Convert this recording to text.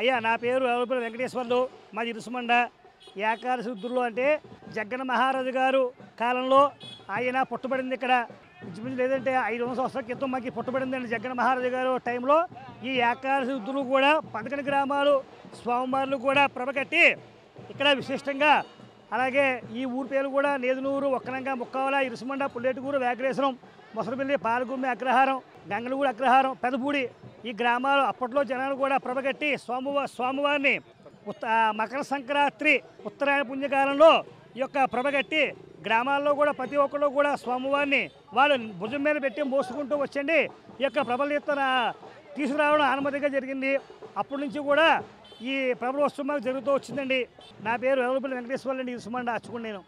అయ్యా నా పేరు వెలపల్లి వెంకటేశ్వర్లు, మాది ఇరుసుమండ. ఏకాదశి వృద్ధులు అంటే జగ్గన్న మహారాజు గారు కాలంలో ఆయన పుట్టబడింది ఇక్కడ. ఇంచుమించు లేదంటే 500 సంవత్సరాల క్రితం మాకు పుట్టబడిందండి జగ్గన్న మహారాజు గారు టైంలో. ఈ ఏకాదశి వృద్ధులు కూడా 11 గ్రామాలు స్వామివార్లు కూడా ప్రభకట్టి ఇక్కడ విశిష్టంగా. అలాగే ఈ ఊరి పేరు కూడా నేదునూరు, ఒక్కనంగా, ముక్కావల, ఇరుసుమండ, పుల్లేటుకూరు, వేకరేశ్వరం, మొసరపల్లి, పాలగుమ్మి, అగ్రహారం, గంగలగూడి, అగ్రహారం, పెదపూడి ఈ గ్రామాలు అప్పట్లో జనాలు కూడా ప్రభకట్టి స్వామివారిని మకర సంక్రాంతి ఉత్తరాయణ పుణ్యకాలంలో ఈ యొక్క ప్రభకట్టి గ్రామాల్లో కూడా ప్రతి ఒక్కళ్ళు కూడా స్వామివారిని వాళ్ళు భుజం మీద పెట్టి మోసుకుంటూ వచ్చండి ఈ యొక్క ప్రభలెత్తన తీసుకురావడం అనుమతిగా జరిగింది. అప్పటి నుంచి కూడా ఈ ప్రభల ఉత్సవం జరుగుతూ వచ్చిందండి. నా పేరు వెలపల్లి వెంకటేశ్వర్లు అండి, ఇరుసుమండ అచ్చుకుని నేను.